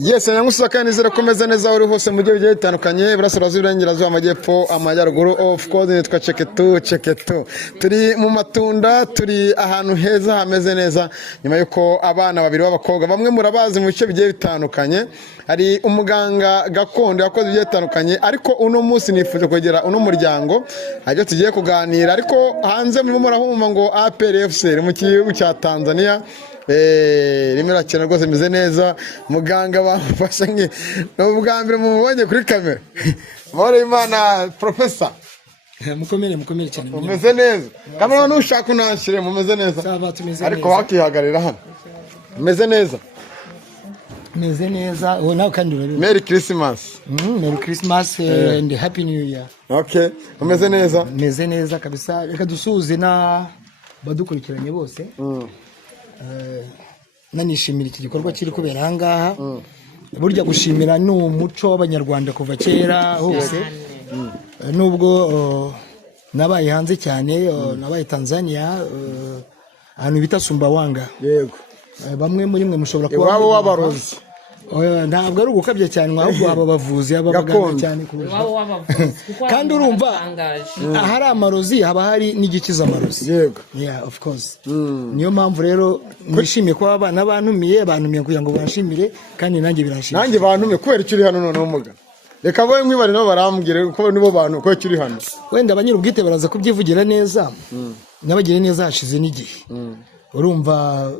Yes, nyangusuka nizere komeza neza uri hose mu gihe bigiye bitandukanye burasirazuba irengerazuba amajyepfo amajyaruguru of course nitwa ceketu turi mu matunda turi ahantu heza hameze neza nyuma yuko abana babiri b'abakobwa bamwe murabazi mu bice bigiye bitandukanye hari umuganga gakondo yakoze bigiye bitandukanye ariko uno munsi nifuje kwegera uno muryango ajya tugiye kuganira ariko hanze murimo murahumva ngo APRFC mu gihugu cya Tanzania rimwe rakena rwose meze neza muganga bamufasha nki n'ubwa mbere mubonye kuri kamera More Imana professor mukomere cyane mumeze neza kamera nushaka unashire mumeze neza ariko wakihagarira hano mumeze neza uwo nawe kandi urebe Merry Christmas Merry Christmas and Happy New Year. Okay meze neza kabisa reka dusuze na badukurikiranye bose nanishimira iki gikorwa kiri kubera hangaha burya gushimira ni umuco w'abanyarwanda kuva kera hose nubwo nabaye hanze cyane nabaye Tanzania ahantu bita Sumbawanga yego bamwe muri mwe mushobora kuba wabo wabarozi ntabwo ari ugukabye cyane ahubwo aba bavuzi abaganga cyane kandi urumva ahari amarozi haba hari n'igikiza amarozi yego yeah of course niyo mpamvu rero nishimiye ko abana bantumiye kugira ngo banshimire kandi nanjye biranshimira nanjye bantumiye kubera icyo uri hano none umuga reka boye mwibare no barambwire ko nibo bantu ko icyo uri hano wenda abanyiri ubwite baraza kubyivugira neza nabagire neza hashize n'igihe urumva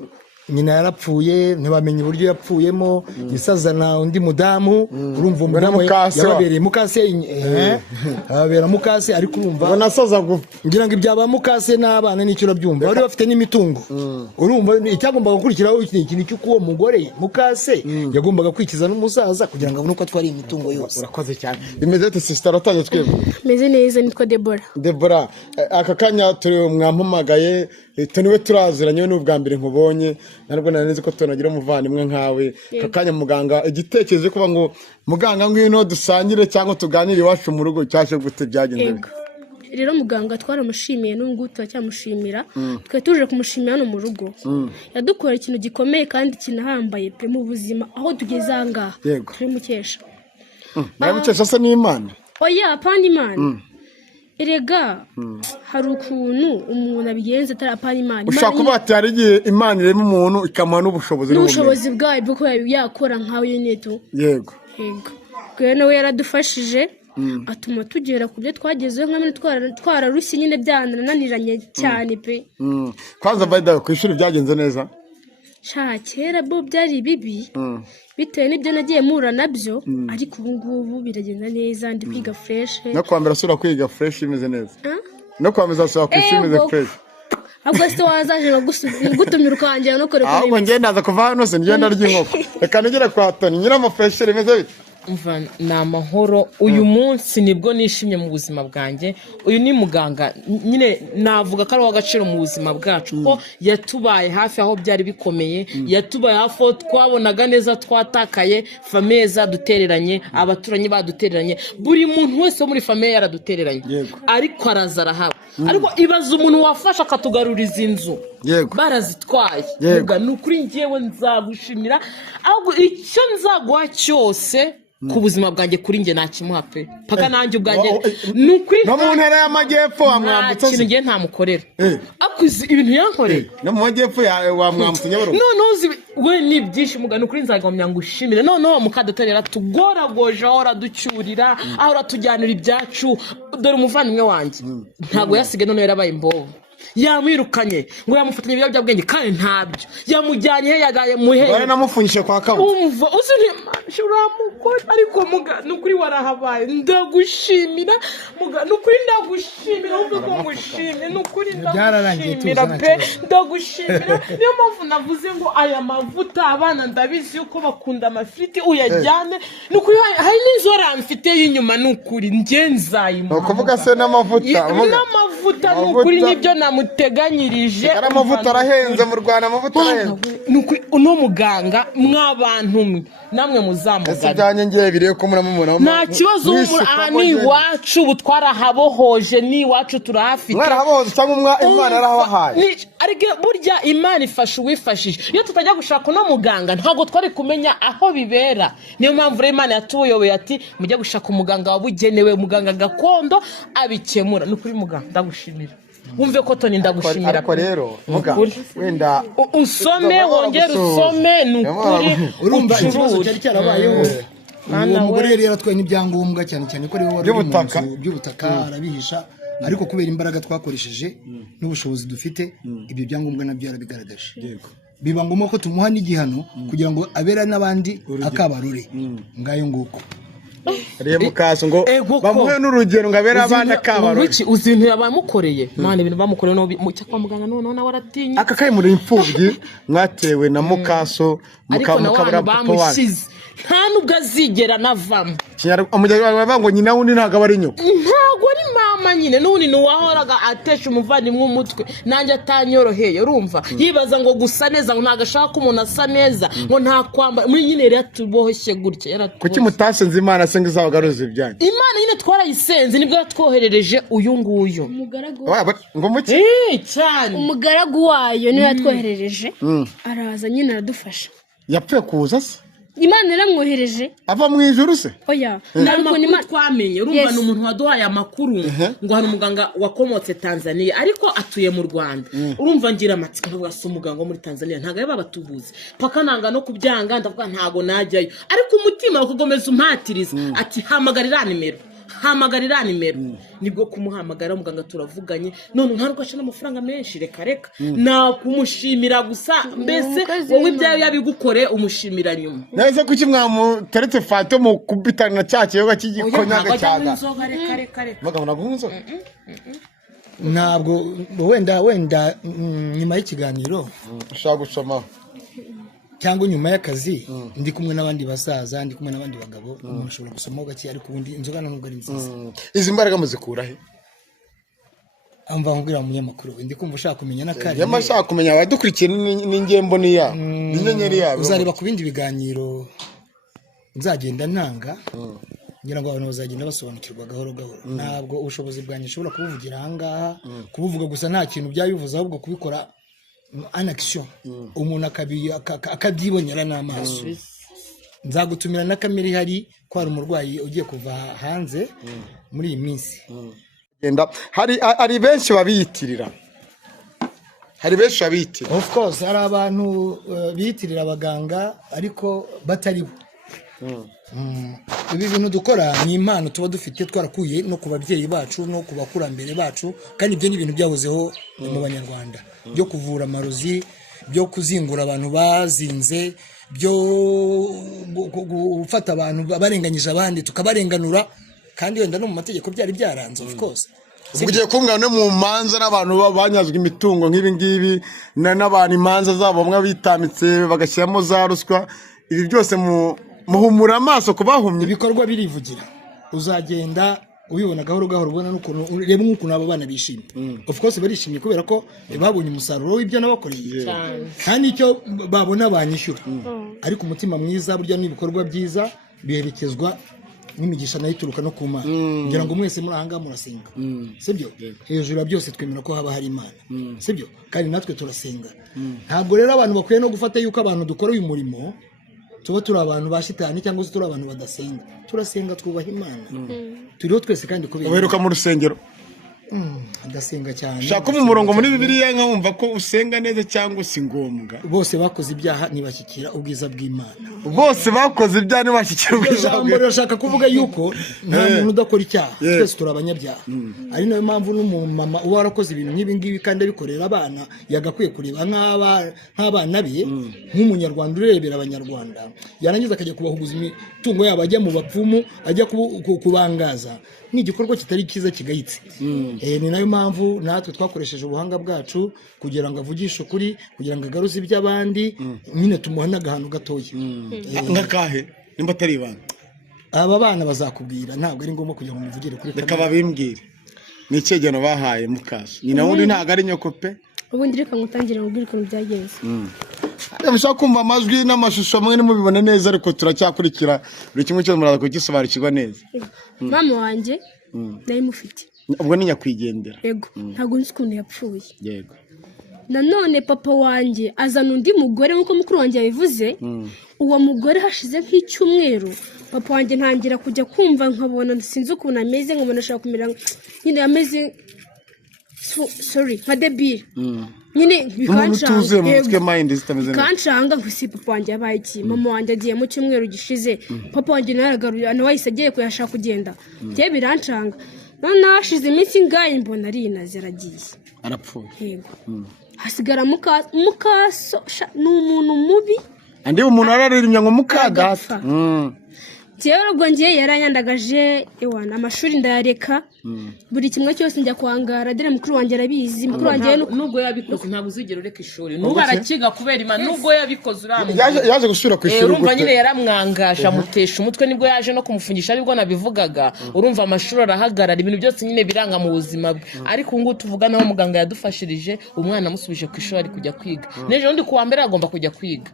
nyina yarapfuye ntibamenye uburyo yapfuyemo isazana undi mudamu urumva umudamu yababereye mukase ababera mukase ariko urumva banasaza gupfa ngira ngo ibyaba mukase n'abana n'icyo urabyumva bari bafite n'imitungo urumva icyagombaga gukurikiraho ikintu cy'uko uwo mugore mukase yagombaga kwikiza n'umusaza kugira ngo abone uko atwara imitungo yose. Urakoze cyane bimeze ate sister atanye twebwe meze neza nitwa Deborah aka kanya turi mwampamagaye tuniwe turaziranye n'ubwa mbere nkubonye narwo naneze ko tunagira umuvandimwe nkawe kakanya muganga igitekerezo kuba ngo muganga ngwino dusangire cyangwa tuganire iwacu mu rugo cyashe gute byagenze rero muganga twaramushimiye n'ubwo turacyamushimira twe tuje kumushimira no mu rugo yadukora ikintu gikomeye kandi kinahambaye pe mu buzima aho tugeze anga turi mukesha mukesha se n'Imana oya pandi Imana erega hari ukuntu umuntu abigenza atarapana Imana ushaka kuba atari igihe Imana irema umuntu ikamuha n'ubushobozi bwayo bwo yakora nkawe neto yego rero nawe yaradufashije atuma tugera ku byo twagezeho nk'amwe twararushye nyine byananiranye cyane pe kwanza bayida ku ishuri byagenze neza kera bo byari bibi bitewe n'ibyo nagiye mura nabyo ariko ubu ngubu biragenda neza ndi kwiga fresh no kwambara sura kwiga fresh imeze neza no kwambara sura kwishimeze fresh ahubwo se wazaje gutumira ukangira no kore ahubwo ngenda ndaza kuva hano se ngenda ry'inkoko reka nigera kwa Tony nyira ama fresh imeze bite umva na mahoro uyu munsi nibwo nishimye mu buzima bwanjye uyu ni muganga nyine navuga ko ari w'agaciro mu buzima bwacu ko yatubaye hafi aho byari bikomeye yatubaye hafi twabonaga neza twatakaye famille zadutereranye abaturanyi badutereranye buri muntu wese wo muri famille yaradutereranye ariko arazara haba ariko ibaza umuntu wafasha akatugaruriza inzu barazitwaye nukuri ngiyewe nzagushimira ahubwo icyo nzaguha cyose ku buzima bwanjye kuri nge nakimuha pe paka nanjye ubwanjye nukuri no mu ntara y'amajyepfo wamwambutse ikintu ngiye ntamukorera akuzi ibintu yankoreye no mu majyepfo wamwambutse Nyabarongo none uzi we Nibyishimo nukuri nzagomya ngushimire none wa mukaduterera tugoragoje aho raducyurira aho ratujyanira ibyacu dore umuvandimwe wanjye ntago yasige none yarabaye imbobo yamwirukanye ngo yamufatanye ibiyobyabwenge kandi ntabyo yamujyanye he yagaye muhe bare namufunyishe kwa kabo umva uzi uramukora ariko muga nukuri warahabaye ndagushimira muga nukuri ndagushimira umva ko ngushimye nukuri ndagushimira pe ndagushimira niyo mpamvu navuze ngo aya mavuta abana ndabizi yuko bakunda amafiriti uyajyane nukuri hari n'inzora mfite y'inyuma nukuri nge nzayimo ukuvuga se n'amavuta nukuri nibyo namuteganyirije amavuta arahenze mu Rwanda amavuta arahenze uno muganga mwabantu mwe namwe muzamugana byanjye ngiye bireye ko muramubona nta kibazo aha ni iwacu ubu twarahabohoje ni iwacu turahafite mwarahabohoje cyangwa Imana yarahabahaye ariko burya Imana ifasha uwifashije iyo tutajya gushaka uno muganga ntabwo twari kumenya aho bibera niyo mpamvu rero Imana yatuyoboye ati mujye gushaka umuganga wabugenewe umuganga gakondo abikemura ni kuri muganga ndagushimira wumve ko Tony ndagushimira ariko rero wenda usome wongere usome nukuri urumva ikibazo cyari cyarabayeho uwo mugore yari yaratwaye n'ibyangombwa cyane cyane ko ariwe wari by'ubutaka arabihisha ariko kubera imbaraga twakoresheje n'ubushobozi dufite ibyo byangombwa nabyo yarabigaragaje biba ngombwa ko tumuha n'igihano kugira ngo abera n'abandi akabarure ngayo nguko rero kaso ngo bamuhe n'urugero ngo abera abana kabarore uzintu yabamukoreye mane ibintu bamukoreye no cyakwa muganga none waratinye akakaye muri imfubyi mwatewe na mukaso mukabura bamushize nta nubwo azigera navamo umujyana ngo nyina wundi ntago ari nyoko ntago ari mama nyine n'undi nuwahoraga atesha umuvandimwe umutwe nanjye atanyoroheye urumva yibaza ngo gusa neza ngo ntago ashaka umuntu asa neza ngo nta kwamba muri nyine rero tuboshye gutya kuki mutasenze Imana se ngo izabagaruza ibyanyu Imana nyine twarayisenze nibwo yatwoherereje uyu nguyu ngo muki cyane umugaragu wayo niyo yatwoherereje araza nyine aradufasha yapfuye kuza se Imana yaramwohereje ava mu ijuru se oya ntabwo twamenye urumva ni umuntu waduhaye amakuru ngo hari umuganga wakomotse Tanzania ariko atuye mu Rwanda urumva ngira amatsiko ndavuga se umuganga wo muri Tanzania ntago yaba batubuze paka nanga no kubyanga ndavuga ntago najyayo ariko umutima ukagomeza umpatiriza ati hamagarira nimero nibwo kumuhamagara umuganga turavuganye none ntaruko ashana amafaranga menshi reka na kumushimira gusa mbese wowe ibyayo yabigukore umushimira nyuma neza kuki mwamuteretse fate mu kubitana cyakiyoga cy'igikonyaga cyaga bagabona guhunzo ntabwo wenda nyuma y'ikiganiro ushaka gusoma cyangwa nyuma y'akazi ndi kumwe n'abandi basaza ndi kumwe n'abandi bagabo umuntu ashobora gusomaho gake ariko ubundi inzoga nubwo ari nziza izi mbaraga muzikura he amva nkubwira umunyamakuru ndi kumva ushaka kumenya n'akari yamashaka kumenya abadukurikiye n'ingembo niya n'inyenyeri yabo uzareba ku bindi biganiro nzagenda ntanga ngira ngo abantu bazagenda basobanukirwa gahoro gahoro ntabwo ubushobozi bwanjye ushobora kubuvugira ahangaha kubuvuga gusa nta kintu byabivuze ahubwo kubikora anaction umuntu akabyibonera n'amaso nzagutumira na kamera ihari ko hari umurwayi ugiye kuva hanze muri iyi minsi hari benshi babiyitirira of course hari abantu biyitirira abaganga ariko batari bo ibi bintu dukora ni impano tuba dufite twarakuye no ku babyeyi bacu no ku bakurambere bacu kandi ibyo ni ibintu byahozeho mu banyarwanda byo kuvura amarozi byo kuzingura abantu bazinze byo gufata abantu barenganyije abandi tukabarenganura kandi wenda no mu mategeko byari byaranze of course ugiye kumbwira no mu manza n'abantu banyazwe imitungo nk'ibi ngibi n'abantu imanza zabo bamwe bitamitse bagashyiramo za ruswa ibi byose muhumura amaso kubahumye ibikorwa birivugira uzagenda ubibona gahoro gahoro ubona n'ukuntu ureba nk'ukuntu abo bana bishimye of course barishimye kubera ko babonye umusaruro w'ibyo nabakoreye kandi icyo babona banyishyura ariko umutima mwiza burya n'ibikorwa byiza biherekezwa n'imigisha nayo ituruka no ku Mana kugira ngo mwese muri ahanga murasenga sibyo hejuru ya byose twemera ko haba hari Imana sibyo kandi natwe turasenga ntabwo rero abantu bakwiye no gufata yuko abantu dukora uyu murimo tuba turi abantu ba shitani cyangwa se turi abantu badasenga turasenga twubaha Imana turiho twese kandi kubera uheruka mu rusengero adasenga cyane shaka mu murongo muri Bibiliya nkumva ko usenga neza cyangwa si ngombwa bose bakoze ibyaha nibashyikira ubwiza bw'Imana bose bakoze ibyaha nibashyikira ubwiza bw'Imana rashaka kuvuga yuko nta muntu udakora icyaha twese turi abanyabyaha ari nayo mpamvu n'umumama uba warakoze ibintu nk'ibi ngibi kandi abikorera abana yagakwiye kureba nk'abana be nk'umunyarwanda urebera abanyarwanda yarangiza akajya kubahuguza imitungo yabo ajya mu bapfumu ajya kubangaza ni igikorwa kitari cyiza kigayitse ni nayo mpamvu natwe twakoresheje ubuhanga bwacu kugira ngo avugishe ukuri kugira ngo agaruze iby'abandi nyine tumuha n'agahano gatoya nk'akahe nimba atari ibanga aba bana bazakubwira ntabwo ari ngombwa kugira ngo muvugire kuri reka babimbwire ni icyegeranyo bahaye mukaso nyina wundi ntago ari nyoko pe ubundi reka ngutangire mubwire ukuntu byagenze mushaka kumva amajwi n'amashusho amwe nimubibone neza ariko turacyakurikira buri kimwe cyose muraza kugisobanukirwa neza mama wanjye nari mufite ubwo ni nyakwigendera yego ntabwo nzi ukuntu yapfuye yego nanone papa wanjye azana undi mugore nk'uko mukuru wanjye yabivuze uwo mugore hashize nk'icyumweru papa wanjye ntangira kujya kumva nkabona sinzi ukuntu ameze nkabona ashaka kumera nyine ameze nka debile nyine bikancanga ngo si papa wanjye yabaye iki mama wanjye agiye mu cyumweru gishize papa wanjye nawe aragaruye nawe ahise agiye kuyashaka kugenda bye birancanga noneho hashize iminsi ngahe mbona arinaze aragiye arapfuye yego hasigara mukaso ni umuntu mubi andi umuntu araririmya ngo mukadata Jewe ubwo ngiye yaranyandagaje ewana amashuri ndayareka buri kimwe cyose njya kwangara dere mukuru wanjye arabizi mukuru wanjye nubwo yabikoze ntabwo uzigera ureka ishuri nuba arakiga kubera imana nubwo yabikoze yaje gusubira ku ishuri urumva nyine yaramwangaje amutesha umutwe nibwo yaje no kumufungisha aribwo nabivugaga urumva amashuri arahagarara ibintu byose nyine biranga mu buzima bwe ariko ngo tuvuga naho muganga yadufashirije umwana amusubije ku ishuri ari kujya kwiga nejo ndi kuwa mbere agomba kujya kwiga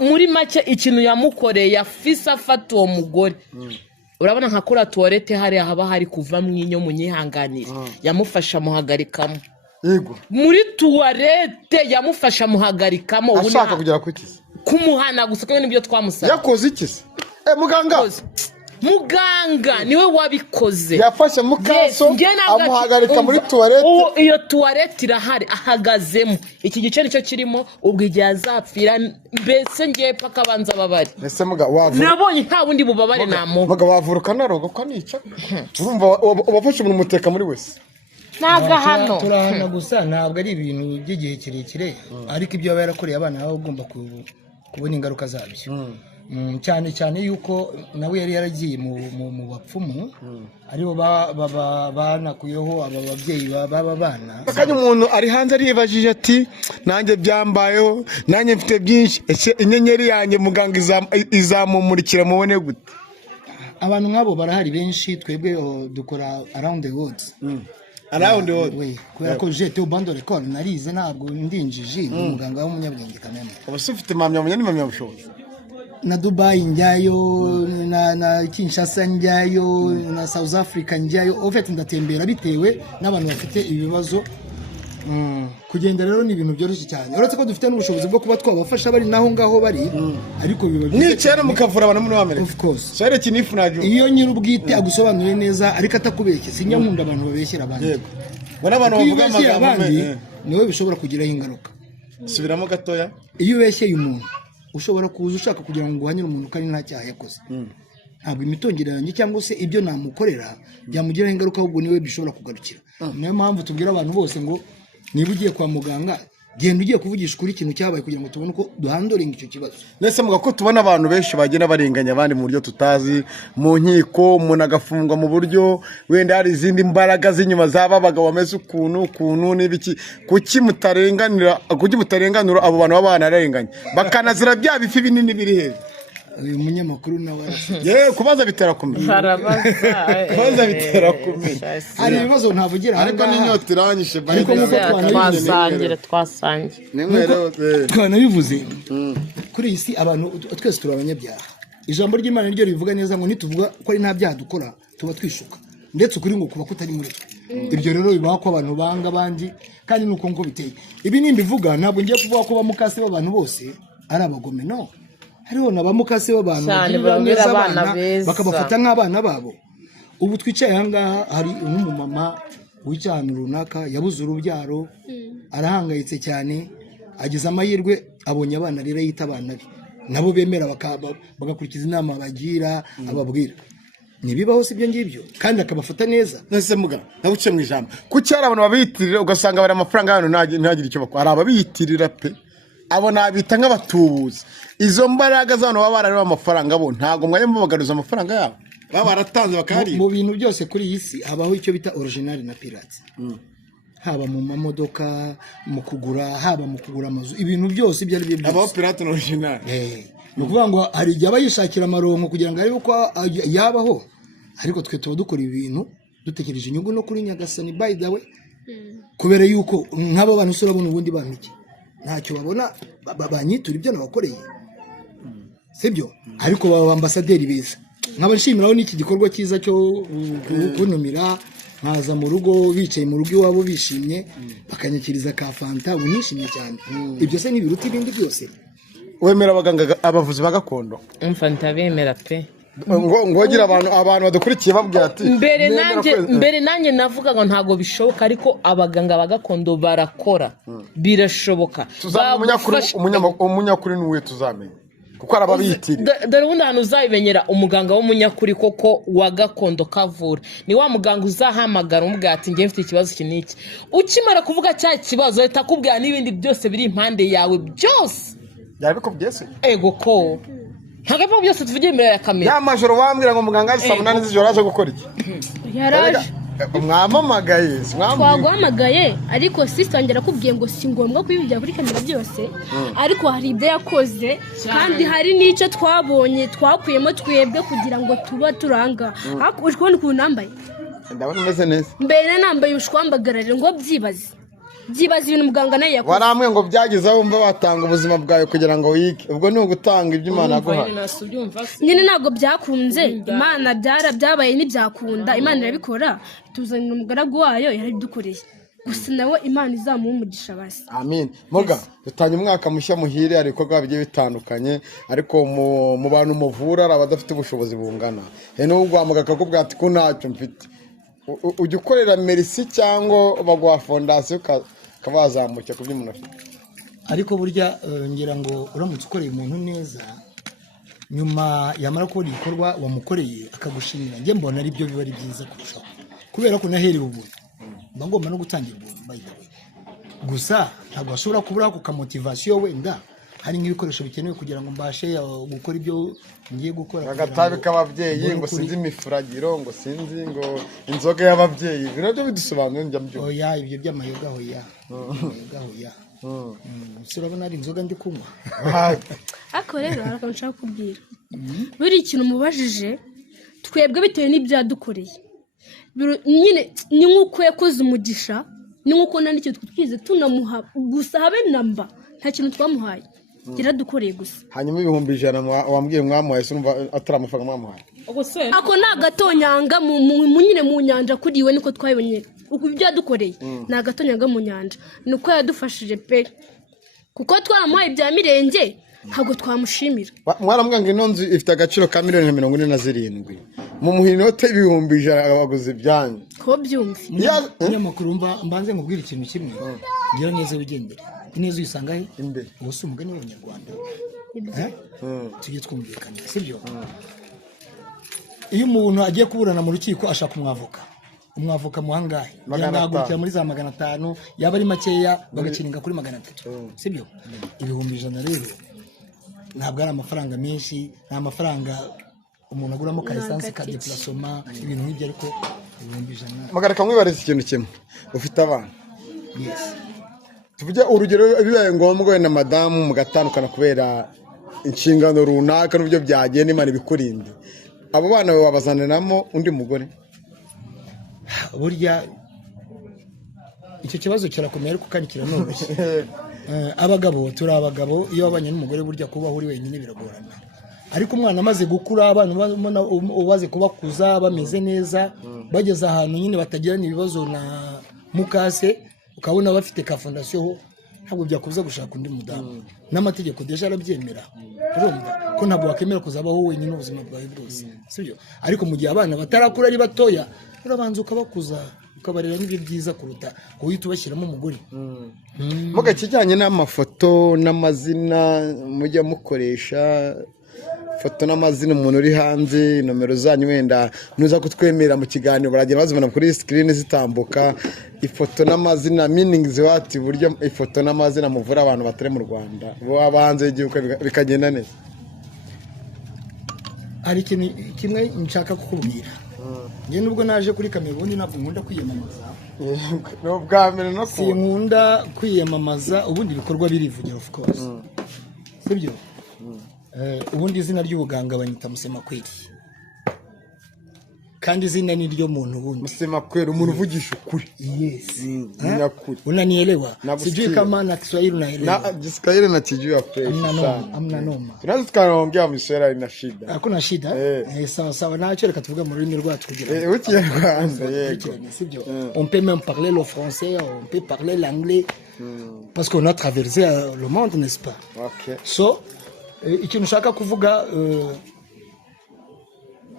muri make ikintu yamukoreye yafisa afata uwo mugore urabona nka kuri toilette hari haba hari kuva mwinyo munyihanganira yamufasha muhagarikamo yego muri toilette yamufasha muhagarikamo ashaka kugera kukiza kumuhana gusa kandi nibyo twamusaba yakoze ikise muganga niwe wabikoze yafashe mukaso amuhagarika muri toilette iyo toilette irahari ahagazemo iki gice nicyo kirimo ubwo igihe azapfira mbese ngiye paka banza babari ese muga wavura nabonye nta wundi bubabare namo muga wavura kanarogo kwanica urumva ubafashe umuntu muteka muri wese naga hano turahana gusa ntabwo ari ibintu by'igihe kirekire ariko ibyo yaba yarakoreye abana baba ugomba kubona ingaruka zabyo cyane cyane yuko nawe yari yaragiye mu bapfumu aribo banakuyeho aba babyeyi baba bana kandi umuntu ari hanze aribajije ati nanjye byambayeho nanjye mfite byinshi ese inyenyeri yanjye muganga izamumurikira mubone gute abantu nk'abo barahari benshi twebwe dukora around the world around the world kubera ko jete ubando record narize ntabwo ndinjiji umuganga w'umunyabwenge kanene ubase ufite impamyabumenyi n'impamyabushobozi na Dubai njyayo na Kinshasa njyayo na South Africa njyayo ofete ndatembera bitewe n'abantu bafite ibibazo kugenda rero ni ibintu byoroshye cyane uretse ko dufite n'ubushobozi bwo kuba twabafasha bari naho ngaho bari ariko biba nicere mukavura abantu muri Amerika of course sare kinifu najo iyo nyiri ubwite agusobanuriye neza ariko atakubeshye sinyankunda abantu babeshyira abandi yego bana abantu bavuga amagambo niwe bishobora kugiraho ingaruka subiramo gatoya iyo ubeshyeye umuntu ushobora kuza ushaka kugira ngo uhanyure umuntu kandi nta cyaha yakoze ntabwo imitongero yanjye cyangwa se ibyo namukorera byamugiraho ingaruka ahubwo niwe bishobora kugarukira niyo mpamvu tubwira abantu bose ngo niba ugiye kwa muganga genda ugiye kuvugisha kuri ikintu cyabaye kugira ngo tubone uko duhandoringa icyo kibazo nese muga ko tubona abantu benshi bagenda barenganya abandi mu buryo tutazi mu nkiko umuntu agafungwa mu buryo wenda hari izindi mbaraga z'inyuma z'ababaga bameze ukuntu n'ibiki kuki mutarenganura abo bantu baba banarenganya bakanazira bya bifi binini biri hejuru uyu munyamakuru nawe kubaza bitera kumenya hari ibibazo ntavugira ariko n'inyota iranyishe ariko nk'uko twanabivuze kuri iyi si abantu twese turi abanyabyaha ijambo ry'Imana ryo rivuga neza ngo nituvuga ko ari nta byaha dukora tuba twishuka ndetse ukuri ngo kuba kutari muri twe ibyo rero bibaho ko abantu banga abandi kandi nuko ngo biteye ibi nimbivuga ntabwo ngiye kuvuga ko bamukase b'abantu bose ari abagome no hariho n'abamukase b'abantu bagirira abana bakabafata nk'abana babo ubu twicaye aha ngaha hari n'umumama w'icyahantu runaka yabuze urubyaro arahangayitse cyane agize amahirwe abonye abana rero yita abana be nabo bemera bagakurikiza inama bagira ababwira nibibaho sibyo ngibyo kandi akabafata neza nese muga nabuce mu ijambo kuki ari abantu babiyitirira ugasanga bari amafaranga y'abantu ntagire icyo bakora ari ababiyitirira pe abo nabita nk'abatubuzi izo mbaraga z'abantu baba barareba amafaranga bo ntago mwayemo bagaruza amafaranga yabo baba baratanze bakari mu bintu byose kuri iyi si habaho icyo bita original na pirate haba mu mamodoka mu kugura haba mu kugura amazu ibintu byose ibyo ari byo habaho pirate na original ni ukuvuga ngo hari igihe aba yishakira amaronko kugira ngo arebe uko yabaho ariko twe tuba dukora ibintu dutekereje inyungu no kuri Nyagasani by the way kubera yuko nk'aba bantu usura bona ubundi bamike ntacyo babona banyitura ibyo nabakoreye sibyo ariko baba ambasaderi beza nk'abashimiraho n'iki gikorwa cyiza cyo kunumira nkaza mu rugo bicaye mu rugo iwabo bishimye bakanyakiriza ka fanta unishimye cyane ibyo se n'ibiruta ibindi byose wemera abaganga abavuzi ba gakondo mfanta bemera pe ngo gira abantu badukurikiye babwira ati mbere nanjye navuga ngo ntago bishoboka ariko abaganga ba gakondo barakora birashoboka umunyakuri n'uwe tuzamenya kuko arababitira dore ubundi ahantu uzabimenyera umuganga w'umunyakuri koko wa gakondo kavura ni wa muganga uzahamagara umubwira ati ngiye mfite ikibazo iki n'iki ukimara kuvuga cya kibazo leta akubwira n'ibindi byose biri impande yawe byose yabikubwiye se ego ko ntabwo byose tuvugiye imbere ya kamera ya majoro wambwira ngo muganga ari saa 8 z'ijoro aje gukora iki yaraje mwamamagaye twaguhamagaye ariko sister wanjye arakubwiye ngo si ngombwa kubivugira kuri kamera byose ariko hari ibyo yakoze kandi hari n'icyo twabonye twakuyemo twebwe kugira ngo tuba turanga uri kubona ukuntu nambaye ndabona umeze neza mbere nambaye ubushwambagarare ngo byibaze ibintu muganga nayo yakoze waramwe ngo byagize wumva watanga ubuzima bwawe kugira ngo wige ubwo ni ugutanga ibyo Imana yaguhaye nyine ntabwo byakunze Imana byabaye n'ibyakunda Imana irabikora tuzanira umugaragu wayo yarabidukoreye gusa nawe Imana izamuha umugisha basi amen muga dutanye umwaka mushya muhire ari ibikorwa bigiye bitandukanye ariko mu bantu muvura ari abadafite ubushobozi bungana n'ubwo amugaka akakubwira ati ko ntacyo mfite ujya ukorera merci cyangwa baguha fondasiyo kabazamukira ku by'umuntu afite ariko burya ngira ngo uramutse ukoreye umuntu neza nyuma yamara kubona igikorwa wamukoreye akagushimira njye mbona ari byo biba ari byiza kurushaho kubera ko naherewe ubuntu mba ngomba no gutangira ubuntu by the way gusa ntabwo ashobora kubura ku kamotivasiyo wenda hari nk'ibikoresho bikenewe kugira ngo mbashe gukora ibyo ngiye gukora agatabi k'ababyeyi ngo sinzi imifuragiro ngo sinzi ngo inzoga y'ababyeyi birabyo bidusobanuye njya byo oya ibyo by'amayoga hoya urabona ari inzoga ndi kunywa ariko rero hari akantu nshaka kubwira buri ikintu mubajije twebwe bitewe n'ibyo yadukoreye nyine ni nk'uko yakoze umugisha ni nk'uko nta n'ikintu twize tunamuha gusa habe namba nta kintu twamuhaye yaradukoreye gusa hanyuma 100 wambwiye mwamuhaye se urumva atari amafaranga mwamuhaye ako ni agatonyanga nyine mu nyanja kuri we niko twabibonye uko ibyo yadukoreye ni agatonyanga mu nyanja ni uko yadufashije pe kuko twaramuhaye ibya mirenge ntabwo twamushimira mwaramwanga ino nzu ifite agaciro ka $147 mu muhinote 100 abaguze ibyanyu ko byumve nyamakuru mbanze nkubwira ikintu kimwe ngira neza wigendere ineza uyisanga he imbere ubu si umugani w'abanyarwanda tujye twumvikana sibyo iyo umuntu agiye kuburana mu rukiko ashaka umwavoka muhangahe nagurukira muri za 500 yaba ari makeya bagaciringa kuri 300 sibyo 100 rero ntabwo ari amafaranga menshi ni amafaranga umuntu aguramo ka essence ka déplacement ibintu nk'ibyo ariko 100 magaraka mwibariza ikintu kimwe ufite abana yes tuvuge urugero bibaye ngombwa na madamu mugatandukana kubera inshingano runaka n'ubyo byagenda Imana ibikurinde abo bana bawe wabazaniramo undi mugore burya icyo kibazo kirakomeye ariko kandi kiranoroshye abagabo turi abagabo iyo wabanye n'umugore burya kubaho uri wenyine biragorana ariko umwana amaze gukura abantu ubaze kubakuza bameze neza bageze ahantu nyine batagirana ibibazo na mukase ukabona bafite ka fondasiyo ntabwo byakubuza gushaka undi mudamu n'amategeko deja arabyemera urumva ko ntabwo wakemera kuzabaho wenyine ubuzima bwawe bwose sibyo ariko mu gihe abana batarakura ari batoya urabanza ukabakuza ukabarera n'ibyo byiza kuruta guhita ubashyiramo umugore muga kijyanye n'amafoto n'amazina mujya mukoresha foto n'amazina umuntu uri hanze nomero zanyu wenda nuza kutwemera mu kiganiro baragenda bazibona kuri screen zitambuka ifoto n'amazina meanings what buryo ifoto n'amazina muvura abantu batari mu Rwanda bo abanze igihugu bikagenda neza hari ikintu kimwe nshaka kukubwira njye nubwo naje kuri kamera ubundi ntabwo nkunda kwiyamamaza no bwa mbere no si nkunda kwiyamamaza ubundi ibikorwa birivugira of course sibyo ubundi izina ry'ubuganga banyita Musemakweli kandi izina ni ryo muntu wundi. Msema kweli umuntu uvugisha ukuri. Yes. Nyakuri. Unanielewa? Sijui kama na Kiswahili unaelewa. Na Kiswahili nakijua fresh sana. Amna noma. Tunaweza tukaongea mswahili ina shida. Hakuna shida? Sawa sawa. Na acho reka tuvuga mu rurimi rwacu kugira. Ukinyarwanda yego. Sibyo. On peut même parler le français, on peut parler l'anglais. Parce qu'on a traversé le monde, n'est-ce pas? Okay. So ikintu ushaka kuvuga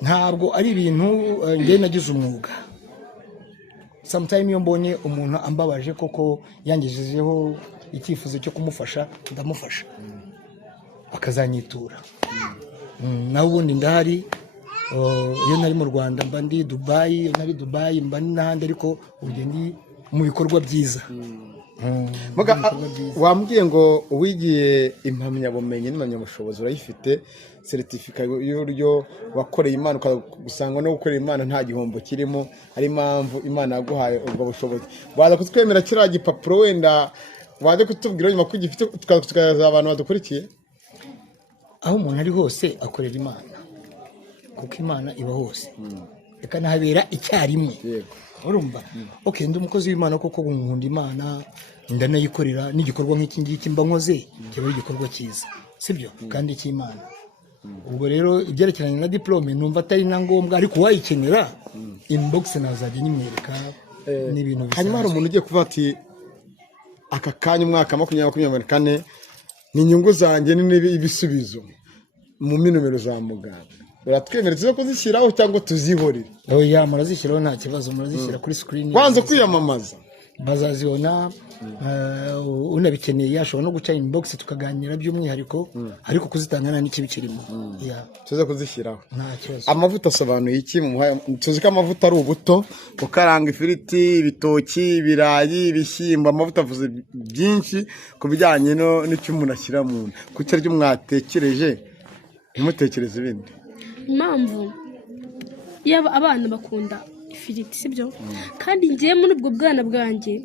ntabwo ari ibintu ngiye nagize umwuga. Sometime iyo mbonye umuntu ambabaje koko yangejejeho icyifuzo cyo kumufasha ndamufasha akazanyitura. Naho ubundi ndahari iyo nari mu Rwanda mba ndi Dubai, nari Dubai mba n'ahandi ariko ubundi mu bikorwa byiza. Muga wambwiye ngo wigiye impamyabumenyi n'impamyabushobozi urayifite certificate y'uburyo wakoreye Imana ukagusanga no gukorera Imana nta gihombo kirimo, ari impamvu Imana yaguhaye ubwo bushobozi. Baza kutwemera kiriya gipapuro wenda waje kutubwira nyuma ko gifite tukaza abantu badukurikiye. Aho umuntu ari hose akorera Imana kuko Imana iba hose reka nahabera icyarimwe. Urumva? Okay, ndi umukozi w'Imana koko nkunda Imana ndanayikorera n'igikorwa nk'iki ngiki mba nkoze kiba igikorwa cyiza, sibyo? Kandi cy'Imana. Ubwo rero ibyerekeranye na diplome numva atari na ngombwa ariko wayikenera inbox nazajya nyimwereka n'ibintu bisa. Hanyuma hari umuntu ugiye kuvuga ati aka kanya umwaka 2024 ni inyungu zanjye n'ibisubizo mu minomero za muganga. Uratwemereza ko kuzishyiraho cyangwa tuzihorera? Oya, murazishyiraho nta kibazo, murazishyira kuri screen. Kwanza kwiyamamaza bazazibona unabikeneye yashobora no guca inbox tukaganira by'umwihariko ariko kuzitangana n'ikibi kirimo. Tuze kuzishyiraho nta kibazo. Amavuta asobanuye iki mu tuzi ko amavuta ari ubuto ukaranga ifiriti, ibitoki, ibirayi, ibishyimbo, amavuta avuze byinshi kubijyanye n'icyo umuntu ashyira mu nda. Kuki aryo mwatekereje ntimutekereze ibindi? Impamvu yaba abana bakunda ifiriti sibyo, kandi ngiye muri ubwo bwana bwanjye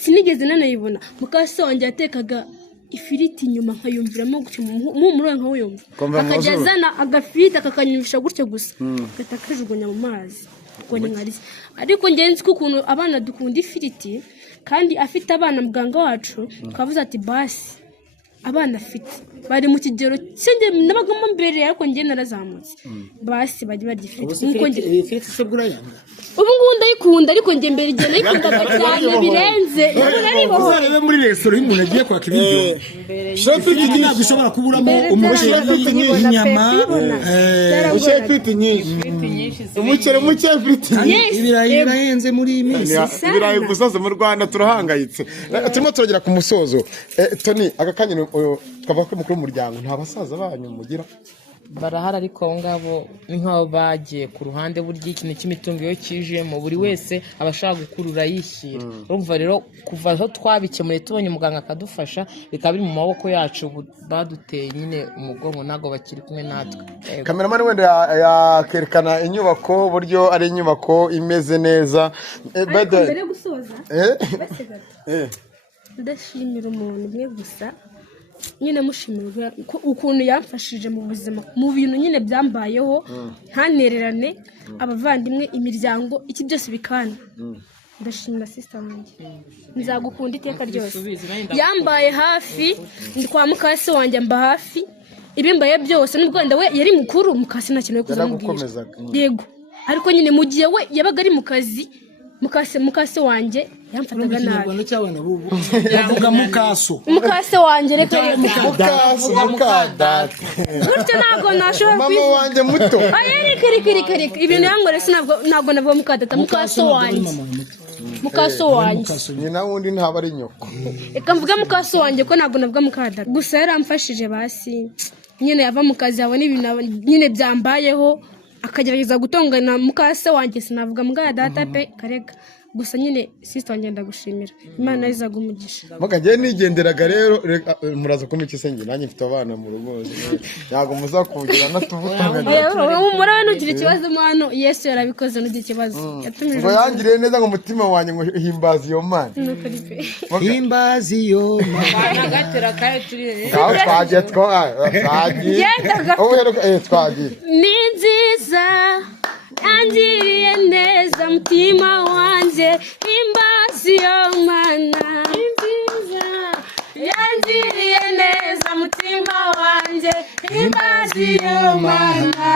sinigeze nanayibona. Mukase wanjye yatekaga ifiriti nyuma nkayumviramo gutyo mu muri nkawuyumva akajyazana agafiriti akakanyumvisha gutyo gusa gatakajugunya mu mazi ngo ni nkari. Ariko ngenzi ko ukuntu abana dukunda ifiriti kandi afite abana muganga wacu twavuze ati basi abana afite bari mu kigero cy'nge nabagamo mbere ariko nge narazamutse basi baje bagifite nkuko nge ifiriti se burayanga. Ubu ngubu ndayikunda ariko nge mbere igihe nayikundaga cyane birenze. Urebe muri restaurant umuntu agiye kwaka ibiryo shefiti ntabwo ushobora kuburamo umushefiti n'inyama shefiti nyinshi umucere muke ifiriti ibirayi birahenze muri iyi minsi. Ibirayi gusaza mu Rwanda turahangayitse. Turimo turagera ku musozo. Tony agakanyino twava ko mukuru w'umuryango nta basaza banyu mugira? Barahari ariko abo ngabo ni nk'aho bagiye ku ruhande burya ikintu cy'imitungo iyo kijemo buri wese abashaka gukurura yishyira. Urumva rero kuva aho twabikemuye tubonye umuganga akadufasha bikaba biri mu maboko yacu baduteye nyine umugongo ntago bakiri kumwe natwe. Cameraman wenda yakerekana inyubako buryo ari inyubako imeze neza. Mbere gusoza ndashimira umuntu umwe gusa nyine mushimira ukuntu yamfashije mu buzima mu bintu nyine byambayeho ntanererane abavandimwe imiryango iki byose bikana. Ndashimira sister wanjye nzagukunda iteka ryose yambaye hafi kwa mukase wanjye mba hafi ibimbaye byose n'ubwo wenda we yari mukuru mukase nta kintu yo kuzamubwira. Yego ariko nyine mu gihe we yabaga ari mu kazi mukase wanjye yamfataga nabi. Yavuga mukase wanjye reka mukadata gutyo ntabwo nashobora mama wanjye muto reka ibintu yangore ntabwo navuga mukadata mukase wanjye nyina wundi ntaba ari nyoko. Reka mvuga mukase wanjye ko ntabwo navuga mukadata gusa yaramfashije basi nyine yava mu kazi abona ibintu nyine byambayeho akagerageza gutongana mukase wanjye sinavuga mbwa data pe kareka gusa nyine sister wanjye ndagushimira Imana izaga umugisha. Mugagiye nigenderaga rero muraza kumikise nge nanjye mfite abana mu rugo yago muza kugira natuvutanganya murabe nugira ikibazo mwana Yesu yarabikoze nugira ikibazo yatumije ngo yangire neza ngo umutima wanjye ngo himbaza iyo Mana himbaza iyo Mana gatera kaye turi twagiye twagiye ubu rero twagiye ni nziza yangiriye neza mutima wanjye himbaza iyo mana nziza yangiriye neza mutima wanjye himbaza iyo mana.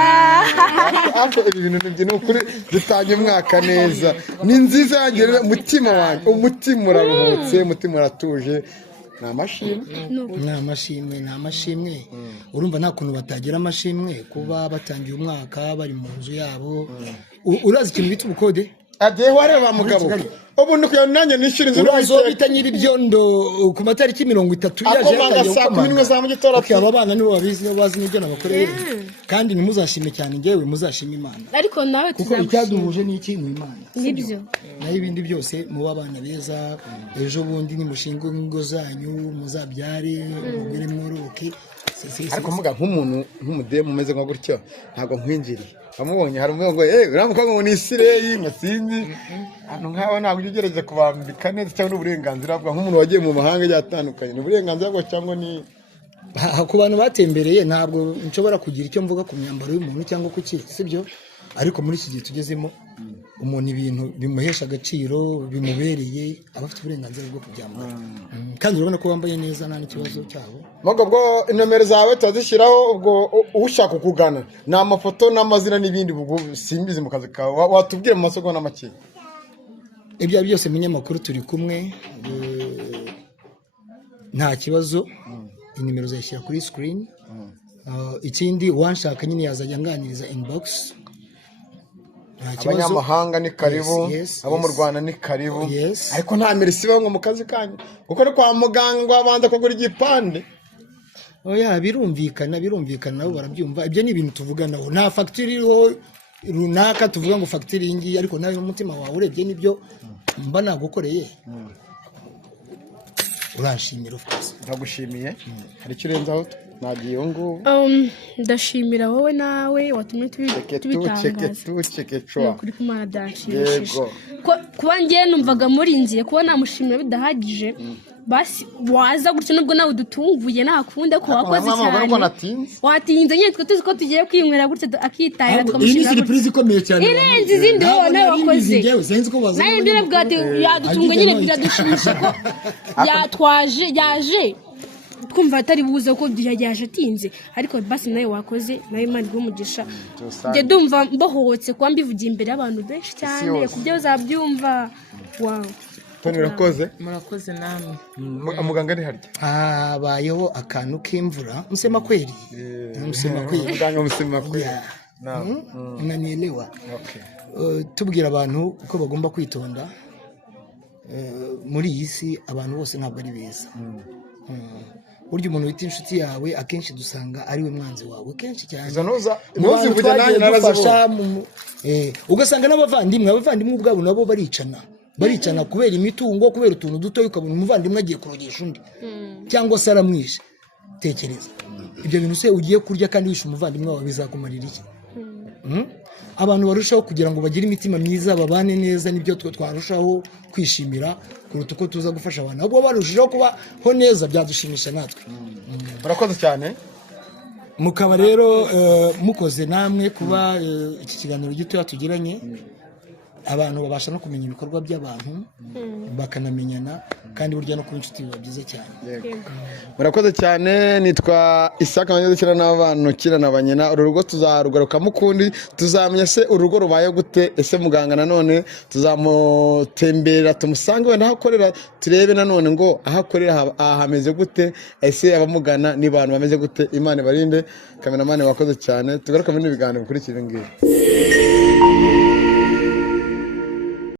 ariko ibi bintu ni ukuri dutangiye umwaka neza, ni nziza yangiriye umutima wanjye, umutima uraruhutse, umutima uratuje. Ni amashimwe urumva nta kuntu batagira amashimwe kuba batangiye umwaka bari mu nzu yabo. Urazi ikintu bita ubukode? Agiye wareba mugabo ubu nuko nanjye nishyura inzu urazo bita nyiribyondo ku matariki 30 yaje yatangiye aba bana nibo babizi nibo bazi n'ibyo nabakoreye, kandi nimuzashime cyane ngewe muzashime Imana, ariko nawe kuko icyaduhuje ni iki? Ni Imana. Nibyo naho ibindi byose muba abana beza, ejo bundi nimushinga ingo zanyu muzabyare mugere mworoke. ariko muga nk'umuntu nk'umudemu umeze nka gutyo ntabwo nkwinjiriye amubonye hari umwe ngo uramuka ngo ni Isireyi ngasinzi hano nkaho ntabwo ugerageza kubambika neza cyangwa n'uburenganzira bwa nk'umuntu wagiye mu mahanga yatandukanye, n'uburenganzira bwo cyangwa ni ku bantu batembereye. Ntabwo nshobora kugira icyo mvuga ku myambaro y'umuntu cyangwa ku ki, sibyo? ariko muri iki gihe tugezemo umuntu ibintu bimuhesha agaciro bimubereye aba afite uburenganzira bwo kubyambara, kandi urabona ko wambaye neza nta n'ikibazo cyabo. Mogo bwo inomero zawe tuzishyiraho, ubwo ushaka kugana ni amafoto n'amazina n'ibindi simbizi mu kazi kawe watubwire mu masogo n'amake. Ibyo byose munyamakuru turi kumwe, nta kibazo. Inimero zayishyira kuri screen. Ikindi wanshaka nyine yazajya nganiriza inbox. Abanyamahanga ni karibu, abo mu Rwanda ni karibu, ariko nta merisi bango mu kazi kanyu kuko ari kwa muganga ngo abanza kugura igipande. Oya birumvikana nabo barabyumva. Ibyo ni ibintu tuvuganaho, nta facture iriho runaka tuvuga ngo facture ingi, ariko nawe n'umutima wawe urebye nibyo mba nagukoreye uranshimira. Of course ndagushimiye. Hari icyo urenzaho? Nagiye ngo ndashimira wowe nawe watumye tubitangaza kuri Kumana danshimishije. Kuba ngiye numvaga murinziye kuba namushimira bidahagije, basi waza gutyo nubwo nawe dutunguye nakunde ko wakoze cyane. Watinze nyine twe tuzi ko tugiye kwinywera gutyo akitahira twamushimira. Iyi ni surprise ikomeye cyane. Irenze izindi wowe nawe wakoze. Naye mbere bwate yadutunguye nyine byadushimisha ko yaje twumva atari buze ko yaje atinze, ariko basi nawe wakoze, nawe Imana igumugisha. Nge ndumva mbohotse kuba mbivugiye imbere y'abantu benshi cyane kubyo uzabyumva. Wow, urakoze. Murakoze namwe. Muganga ari harya habayeho akantu k'imvura musema kweli. Muganga musema kweli. Unanielewa? Tubwira abantu uko bagomba kwitonda. Muri iyi si abantu bose ntabwo ari beza. Burya umuntu wita inshuti yawe akenshi dusanga ari we mwanzi wawe kenshi cyane. Ntuzivuge nanjye narazibona. Ugasanga n'abavandimwe ubwabo nabo baricana kubera imitungo, kubera utuntu duto, ukabona umuvandimwe agiye kurogesha undi cyangwa se aramwishe. Tekereza ibyo bintu se ugiye kurya kandi wishe umuvandimwe wawe bizakumarira iki? Abantu barushaho kugira ngo bagire imitima myiza, babane neza, nibyo twarushaho kwishimira kuruta uko tuza gufasha abantu. Ahubwo barushaho kubaho neza byadushimisha natwe. Murakoze cyane. Mukaba rero mukoze namwe kuba iki kiganiro gito tugiranye, abantu babasha no kumenya ibikorwa by'abantu bakanamenyana, kandi burya no kuba inshuti biba byiza cyane. Murakoze cyane. Nitwa Isaka Manyadukira n'abantu kira nabanyena. Uru rugo tuzarugaruka mukundi, tuzamenya se urugo rubaye gute, ese muganga nanone tuzamutemberera tumusange wenda ahakorera, turebe nanone ngo ahakorera ahameze gute, ese abamugana ni bantu bameze gute. Imana barinde. Kameramani wakoze cyane. Tugaruka muri biganiro bikurikira ngiye.